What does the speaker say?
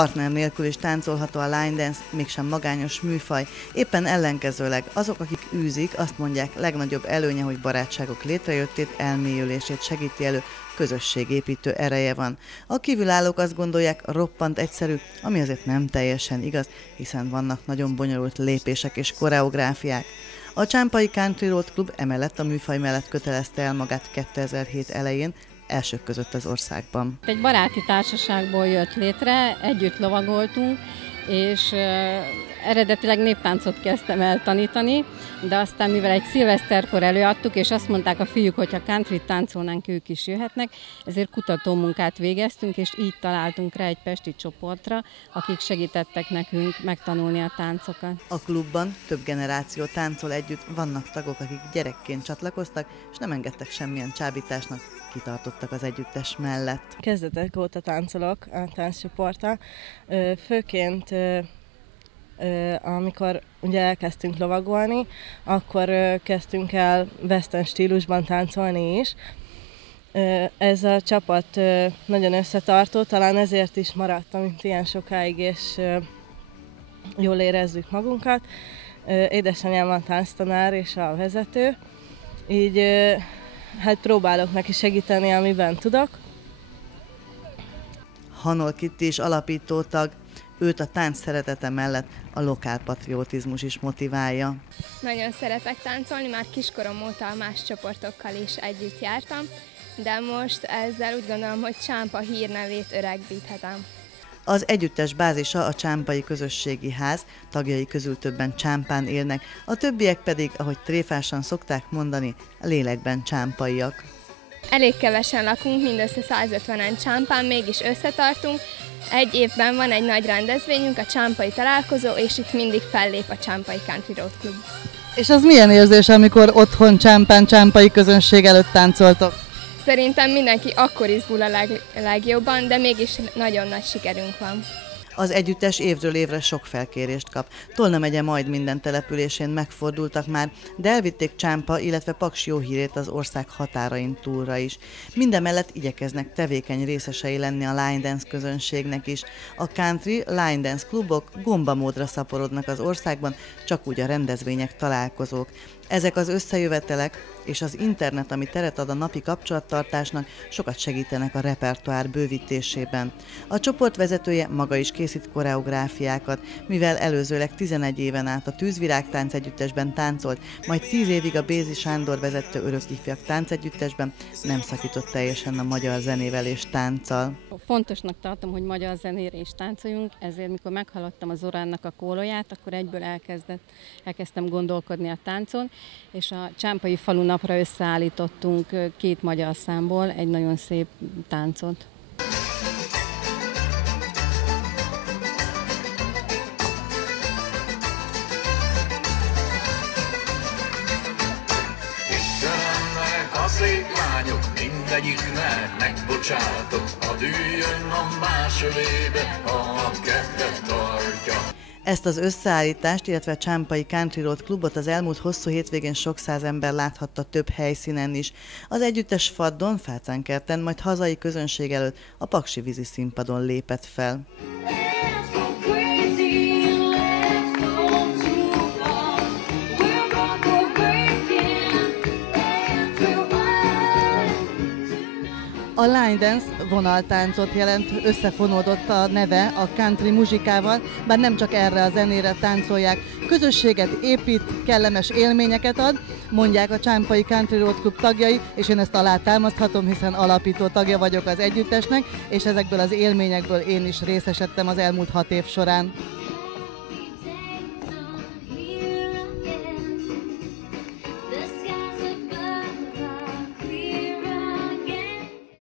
Partner nélkül is táncolható a line dance, mégsem magányos műfaj. Éppen ellenkezőleg azok, akik űzik, azt mondják, legnagyobb előnye, hogy barátságok létrejöttét, elmélyülését segíti elő, közösségépítő ereje van. A kívülállók azt gondolják, roppant egyszerű, ami azért nem teljesen igaz, hiszen vannak nagyon bonyolult lépések és koreográfiák. A Csámpai Country Road Club emellett a műfaj mellett kötelezte el magát 2007 elején, elsők között az országban. Egy baráti társaságból jött létre, együtt lovagoltunk, és eredetileg néptáncot kezdtem el tanítani, de aztán mivel egy szilveszterkor előadtuk, és azt mondták a fiúk, hogy ha countryt táncolnánk, ők is jöhetnek, ezért kutatómunkát végeztünk, és így találtunk rá egy pesti csoportra, akik segítettek nekünk megtanulni a táncokat. A klubban több generáció táncol együtt, vannak tagok, akik gyerekként csatlakoztak, és nem engedtek semmilyen csábításnak, kitartottak az együttes mellett. Kezdetek óta táncolok a tánccsoporttal, főként amikor ugye elkezdtünk lovagolni, akkor kezdtünk el western stílusban táncolni is. Ez a csapat nagyon összetartó, talán ezért is maradtam itt ilyen sokáig, és jól érezzük magunkat. Édesanyám a tánctanár és a vezető, így hát próbálok neki segíteni, amiben tudok. Hanol Kitti is alapító tag, őt a tánc szeretete mellett a lokálpatriotizmus is motiválja. Nagyon szeretek táncolni, már kiskorom óta más csoportokkal is együtt jártam, de most ezzel úgy gondolom, hogy Csámpa hírnevét öregbíthetem. Az együttes bázisa a Csámpai Közösségi Ház, tagjai közül többen Csámpán élnek, a többiek pedig, ahogy tréfásan szokták mondani, lélekben csámpaiak. Elég kevesen lakunk, mindössze 150-en Csámpán, mégis összetartunk. Egy évben van egy nagy rendezvényünk, a Csámpai Találkozó, és itt mindig fellép a Csámpai Country Road Club. És az milyen érzés, amikor otthon Csámpán csámpai közönség előtt táncoltok? Szerintem mindenki akkor izgul a legjobban, de mégis nagyon nagy sikerünk van. Az együttes évről évre sok felkérést kap. Tolna megye majd minden településén megfordultak már, de elvitték Csámpa, illetve Paks jó hírét az ország határain túlra is. Mindemellett igyekeznek tevékeny részesei lenni a line dance közönségnek is. A country line dance klubok gombamódra szaporodnak az országban, csak úgy a rendezvények, találkozók. Ezek az összejövetelek és az internet, ami teret ad a napi kapcsolattartásnak, sokat segítenek a repertoár bővítésében. A csoport vezetője maga is készít koreográfiákat, mivel előzőleg 11 éven át a Tűzvirág táncegyüttesben táncolt, majd 10 évig a Bézi Sándor vezette Örök ifjak táncegyüttesben, nem szakított teljesen a magyar zenével és tánccal. Fontosnak tartom, hogy magyar zenére is táncoljunk, ezért mikor meghallottam a Zoránnak a kólóját, akkor egyből elkezdtem gondolkodni a táncon, és a Csámpai falunapra összeállítottunk 2 magyar számból egy nagyon szép táncot. A szép lányok, mindegyiknek megbocsátok, a dűjön a más ölébe, a kedvet tartja. Ezt az összeállítást, illetve a Csámpai Country Road Klubot az elmúlt hosszú hétvégén sok száz ember láthatta több helyszínen is. Az együttes Faddon, Fácánkerten, majd hazai közönség előtt a Paksi vízi színpadon lépett fel. A line dance vonaltáncot jelent, összefonódott a neve a country muzsikával, bár nem csak erre a zenére táncolják. Közösséget épít, kellemes élményeket ad, mondják a Csámpai Country Road Club tagjai, és én ezt alátámaszthatom, hiszen alapító tagja vagyok az együttesnek, és ezekből az élményekből én is részesedtem az elmúlt 6 év során.